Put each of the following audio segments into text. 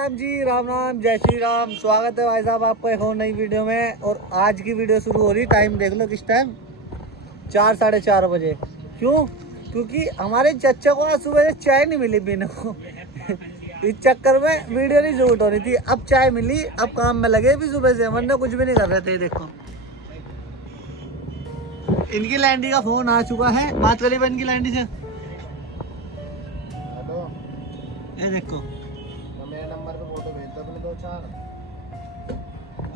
राम जी, राम राम, जय श्री राम। स्वागत है भाई साहब आपका एक और नई वीडियो में। और आज की वीडियो शुरू हो रही, टाइम देख लो किस टाइम, 4 साढ़े 4 बजे। क्यों? क्योंकि हमारे चच्चा को आज सुबह से चाय नहीं मिली पीने को। इस चक्कर में वीडियो नहीं शूट हो रही थी। अब चाय मिली, अब काम में लगे भी सुबह से, वरना कुछ भी नहीं कर रहे थे। देखो इनकी लैंडी का फोन आ चुका है। बात करिए इनकी लैंडी से। हेलो, ये देखो, तो मेरे नंबर पे फोटो भेज दो अपने 2-4।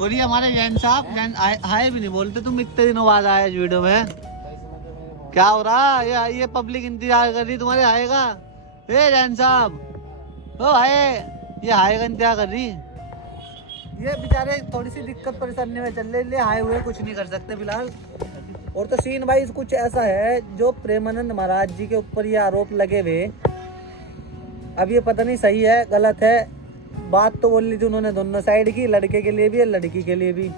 और ये हमारे जैन साहब हाय भी नहीं बोलते। तुम इतने दिनों बाद आए इस वीडियो में, क्या हो रहा है? ये पब्लिक इंतजार कर रही तुम्हारे आएगा। ए जैन साहब, ओ हाय, ये हाय का इंतजार कर रही। ये बेचारे थोड़ी सी दिक्कत परेशानी में चल रहे, हाय हुए कुछ नहीं कर सकते फिलहाल। और तो सीन भाई कुछ ऐसा है, जो प्रेमानंद महाराज जी के ऊपर ये आरोप लगे हुए, अब ये पता नहीं सही है गलत है। बात तो बोल ली थी उन्होंने दोनों साइड की, लड़के के लिए भी और लड़की के लिए भी।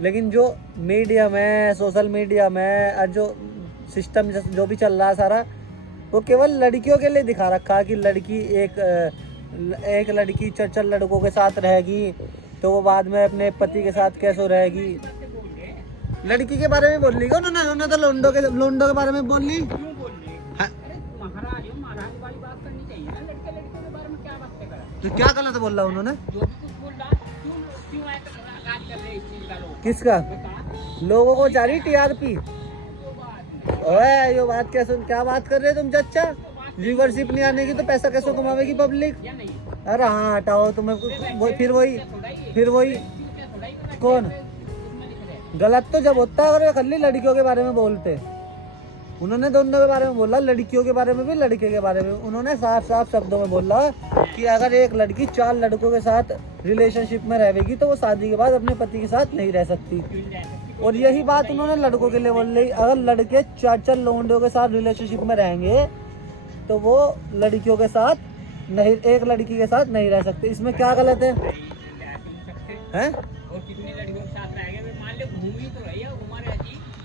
लेकिन जो मीडिया में, सोशल मीडिया में और जो सिस्टम जो भी चल रहा है सारा, वो केवल लड़कियों के लिए दिखा रखा कि लड़की एक लड़की 4 लड़कों के साथ रहेगी तो वो बाद में अपने पति के साथ कैसे रहेगी। लड़की के बारे में बोल ली उन्होंने तो लोंडो के बारे में बोल ली। तो क्या गलत बोल रहा उन्होंने? किसका? लोगों को जा रही टीआरपी। ओए ये बात क्या बात कर रहे हो तुम चच्चा? व्यूअरशिप नहीं आने की तो पैसा कैसे कमावेगी पब्लिक? अरे हाँ हटाओ तुम्हें। फिर वही कौन? गलत तो जब होता है अगर खाली लड़कियों के बारे में बोलते। उन्होंने दोनों के बारे में बोला, लड़कियों के बारे में भी लड़के के बारे में। उन्होंने साफ साफ शब्दों में बोला कि अगर एक लड़की 4 लड़कों के साथ रिलेशनशिप में रहेगी तो वो शादी के बाद अपने पति के साथ नहीं रह सकती। और यही बात उन्होंने लड़कों के लिए बोल रही, अगर लड़के 4 लौंडियों के साथ रिलेशनशिप में रहेंगे तो वो लड़कियों के साथ नहीं, एक लड़की के साथ नहीं रह सकते। इसमें क्या गलत है? हैं?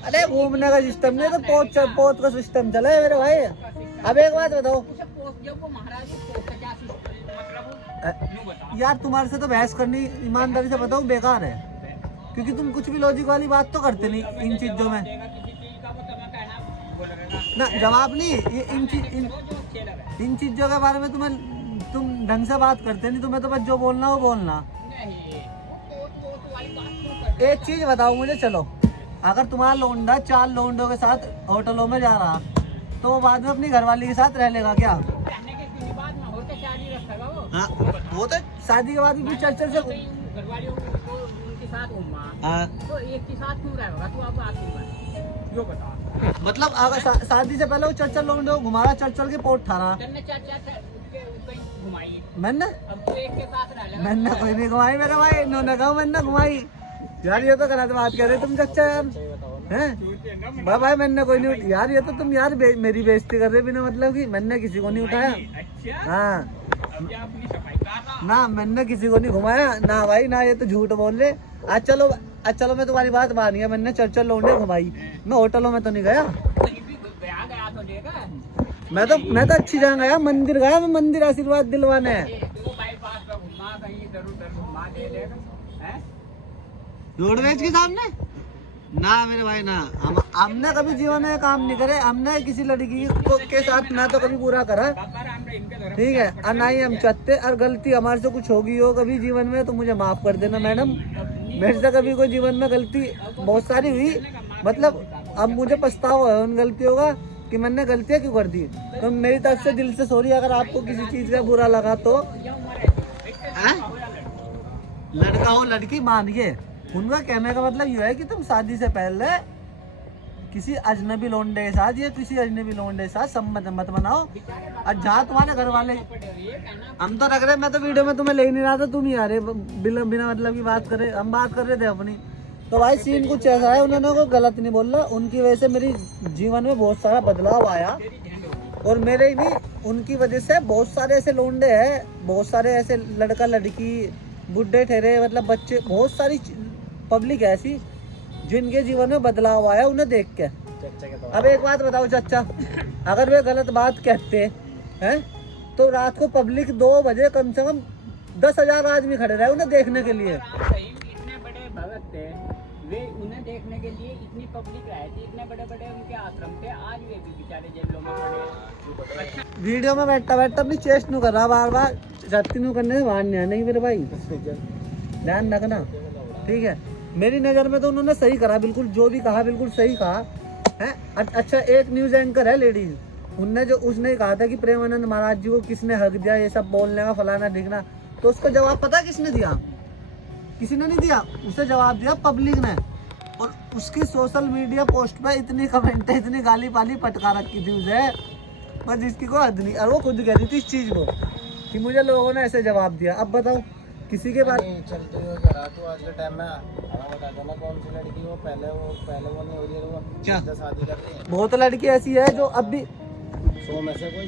अरे घूमने का सिस्टम नहीं, तो पोत का सिस्टम चला है मेरे भाई। अब एक बात बताओ यार, तुम्हारे से तो बहस करनी ईमानदारी से बताओ बेकार है, क्योंकि तुम कुछ भी लॉजिक वाली बात तो करते नहीं इन चीजों में ना। जवाब नहीं, ये इन चीजों के बारे में तुम ढंग से बात करते नहीं। तुम्हें तो बस जो बोलना वो बोलना। एक चीज बताओ मुझे, चलो अगर तुम्हारा लोंडा 4 लोंडों के साथ होटलों में जा रहा तो वो बाद में अपनी घरवाली के साथ रह लेगा क्या? हाँ, वो तो शादी के बाद भी 4 से तो एक के साथ क्यों रहेगा? तू अब आखिर जो बता, मतलब अगर शादी से पहले वो 4 लोंडों घुमारा, 4 के पोट ठारा। मैंने कोई नहीं घुमाई मेरे भाई, इन्होंने कहा मैंने घुमाई। यार ये तो गलत बात कर रहे तुम चच्चा यार, हैं? भाई मैंने कोई नहीं यार, ये तो तुम यार मेरी बेइज्जती कर रहे बिना मतलब की। मैंने किसी को नहीं उठाया। हाँ ना, मैंने किसी को नहीं घुमाया ना भाई ना। ये तो झूठ बोल रहे। आज चलो मैं तुम्हारी बात मान गया, मैंने 4 लोंडे घुमाई, मैं होटलों में तो नहीं गया। मैं तो अच्छी जगह गया, मंदिर गया। मैं मंदिर आशीर्वाद दिलवाने रोडवेज के सामने ना मेरे भाई ना। हमने कभी जीवन में काम नहीं करे। हमने किसी लड़की के साथ ना तो कभी पूरा करा, ठीक है, और ना ही हम चाहते। और गलती हमारे से कुछ होगी हो कभी जीवन में तो मुझे माफ कर देना मैडम। मेरे से कभी कोई जीवन में गलती बहुत सारी हुई, मतलब अब मुझे पछतावा है उन गलतियों का कि मैंने गलतियाँ क्यों कर दी। तो मेरी तरफ से दिल से सॉरी अगर आपको किसी चीज का बुरा लगा तो। लड़का हो लड़की मानिए, उनका कहने का मतलब ये है कि तुम शादी से पहले किसी अजनबी लोंडे के साथ या किसी अजनबी लोंडे के साथ संबंध मत बनाओ। और जहाँ तुम्हारे घर वाले, हम तो रख रहे, मैं तो वीडियो में तुम्हें ले नहीं रहा था, तुम ही आ रहे बिना मतलब की बात करे। हम बात कर रहे थे अपनी। तो भाई सीन कुछ ऐसा है, उन्होंने कोई गलत नहीं बोला। उनकी वजह से मेरी जीवन में बहुत सारा बदलाव आया, और मेरे ही नहीं, उनकी वजह से बहुत सारे ऐसे लोंडे हैं, बहुत सारे ऐसे लड़का लड़की, बुढ़े ठहरे, मतलब बच्चे, बहुत सारी पब्लिक ऐसी जिनके जीवन में बदलाव आया उन्हें देख के। अब एक बात बताओ चच्चा, अगर वे गलत बात कहते हैं तो रात को पब्लिक 2 बजे कम से कम 10,000 आदमी खड़े रहे उन्हें देखने के लिए। इतने बड़े भगत थे, वे उन्हें देखने के लिए इतनी पब्लिक आई थी, इतने बड़े बड़े उनके आश्रम थे, आज वे भी बेचारे जेलों में पड़े। अच्छा वीडियो में बैठा बैठा अपनी चेस्ट नहीं कर रहा, बार बार छत्ती नहीं करने से बाहर नहीं आना मेरे भाई, ध्यान रखना ठीक है। मेरी नज़र में तो उन्होंने सही करा, बिल्कुल जो भी कहा बिल्कुल सही कहा है। अच्छा एक न्यूज़ एंकर है लेडीज, उनने जो उसने कहा था कि प्रेमानंद महाराज जी को किसने हक दिया ये सब बोलने का फलाना ढिकना, तो उसका जवाब पता किसने दिया? किसी ने नहीं दिया, उसे जवाब दिया पब्लिक ने। और उसकी सोशल मीडिया पोस्ट पे इतनी कमेंट है, इतनी गाली पाली पटका रखी थी उसे, बस जिसकी कोई हद नहीं। और वो खुद कह रही थी इस चीज को कि मुझे लोगों ने ऐसे जवाब दिया। अब बताओ किसी के बाद चलते हुए करा तो आज के टाइम में हमें बता देना कौन सी लड़की वो पहले वो नहीं हो रही है, वो क्या शादी कर रही है। बहुत लड़की ऐसी है जो अब भी 100 में से कोई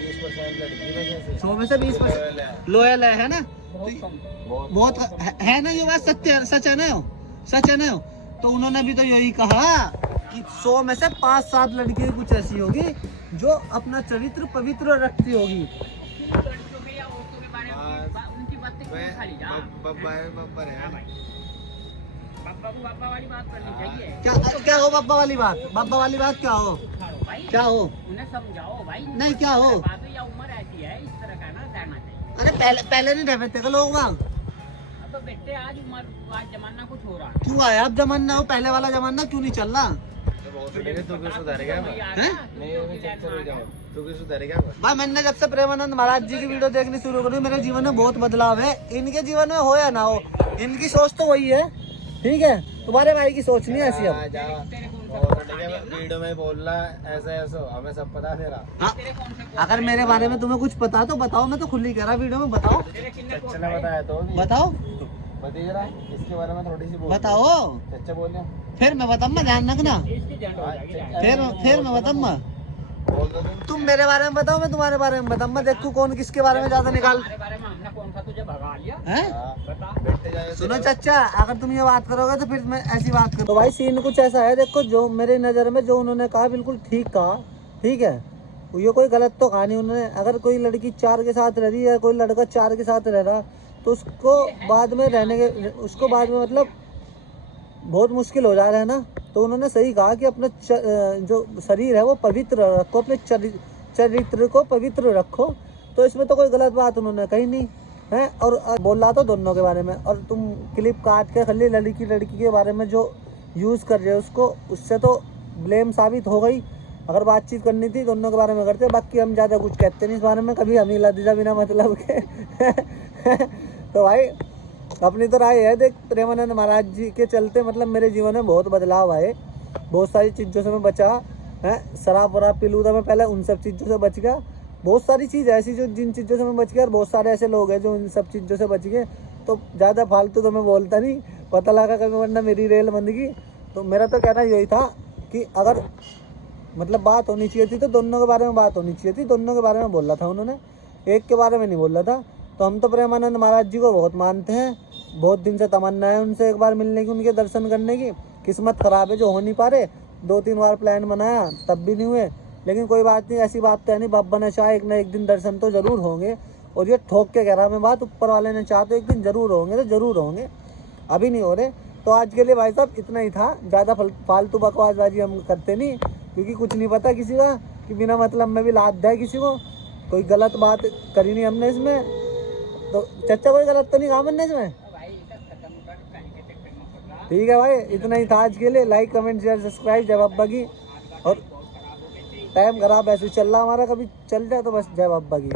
20% लड़की बस ऐसी 100 में से 20% लोयल है ना, बहुत है ना। ये बात सच है ना, सच है ना। तो उन्होंने भी तो यही कहा कि 100 में से 5-7 लड़की कुछ ऐसी होगी जो अपना चरित्र पवित्र रखती होगी। बाबा वाली बात करनी चाहिए। क्या हो बाबा वाली बात? बाबा वाली बात क्या हो? क्या हो उन्हें समझाओ भाई, नहीं क्या हो? या उम्र ऐसी है, इस तरह का ना रहना चाहिए। अरे पहले नहीं रहते थे लोग वहाँ। अब तो बेटे आज उम्र, आज जमाना कुछ हो रहा है। क्यों आया अब जमाना? हो पहले वाला जमाना क्यों नहीं चल रहा? भाई मैंने जब से प्रेमानंद महाराज जी की वीडियो देखनी शुरू करी, मेरे जीवन में बहुत बदलाव है। इनके जीवन में हो या ना हो, इनकी सोच तो वही है, ठीक है। तुम्हारे भाई की सोच नहीं ऐसी। अब वीडियो में बोल रहा ऐसा ऐसा, हमें सब पता तेरा। हाँ, अगर मेरे बारे में तुम्हें कुछ पता तो बताओ, मैं तो खुली कह रहा वीडियो में। बताओ चच्चा ने बताया तो बताओ बताइए जरा इसके बारे में थोड़ी सी बताओ। चच्चा बोलिए फिर मैं बताऊंगा, ध्यान रखना। फिर मैं बताऊंगा। तुम मेरे बारे में बताओ, मैं तुम्हारे बारे में बताऊंगा। देखो कौन किसके बारे में ज्यादा निकाल। सुनो चाचा, अगर तुम ये बात करोगे तो फिर मैं ऐसी बात करूँ। तो भाई सीन कुछ ऐसा है, देखो जो मेरी नज़र में जो उन्होंने कहा बिल्कुल ठीक कहा, ठीक है। ये कोई गलत तो कहा नहीं उन्होंने। अगर कोई लड़की 4 के साथ रह रही है, कोई लड़का 4 के साथ रह रहा, तो उसको बाद में मतलब बहुत मुश्किल हो जा रहा है ना। तो उन्होंने सही कहा कि अपना जो शरीर है वो पवित्र रखो, अपने चरित्र को पवित्र रखो। तो इसमें तो कोई गलत बात उन्होंने कही नहीं है। और बोल रहा था दोनों के बारे में, और तुम क्लिप काट के खाली लड़की के बारे में जो यूज़ कर रहे हो उसको, उससे तो ब्लेम साबित हो गई। अगर बातचीत करनी थी दोनों के बारे में करते, बाकी हम ज़्यादा कुछ कहते नहीं इस बारे में, कभी हम ही लड़ बिना मतलब के तो भाई अपनी तो राय है। देख प्रेमानंद महाराज जी के चलते मतलब मेरे जीवन में बहुत बदलाव आए, बहुत सारी चीज़ों से मैं बचा है। शराब वराब पीलू था मैं पहले, उन सब चीज़ों से बच गया। बहुत सारी चीज़ ऐसी जो जिन चीज़ों से मैं बच गया, और बहुत सारे ऐसे लोग हैं जो उन सब चीज़ों से बच गए। तो ज़्यादा फालतू तो मैं बोलता नहीं, पता लगा कभी वरना मेरी रेल बंद गई। तो मेरा तो कहना यही था कि अगर मतलब बात होनी चाहिए थी तो दोनों के बारे में बात होनी चाहिए थी। दोनों के बारे में बोला था उन्होंने, एक के बारे में नहीं बोला था। तो हम तो प्रेमानंद महाराज जी को बहुत मानते हैं, बहुत दिन से तमन्ना है उनसे एक बार मिलने की, उनके दर्शन करने की। किस्मत ख़राब है जो हो नहीं पा रहे। 2-3 बार प्लान बनाया तब भी नहीं हुए, लेकिन कोई बात नहीं, ऐसी बात तो है नहीं। बाबा ने चाहे एक ना एक दिन दर्शन तो ज़रूर होंगे। और ये ठोक के कह रहा मैं बात, ऊपर वाले ने चाहा तो एक दिन ज़रूर होंगे, तो ज़रूर होंगे, अभी नहीं हो रहे। तो आज के लिए भाई साहब इतना ही था। ज़्यादा फालतू बकवासबाजी हम करते नहीं, क्योंकि कुछ नहीं पता किसी का कि बिना मतलब में भी लाद है किसी को। कोई गलत बात करी नहीं हमने इसमें। तो चच्चा कोई गलत तो नहीं कहा मैंने इसमें? ठीक है भाई, इतना ही था आज के लिए। Like comment share subscribe. जय बाबा की। और टाइम खराब ऐसे चल रहा हमारा, कभी चल जाए तो बस जय बाबा की।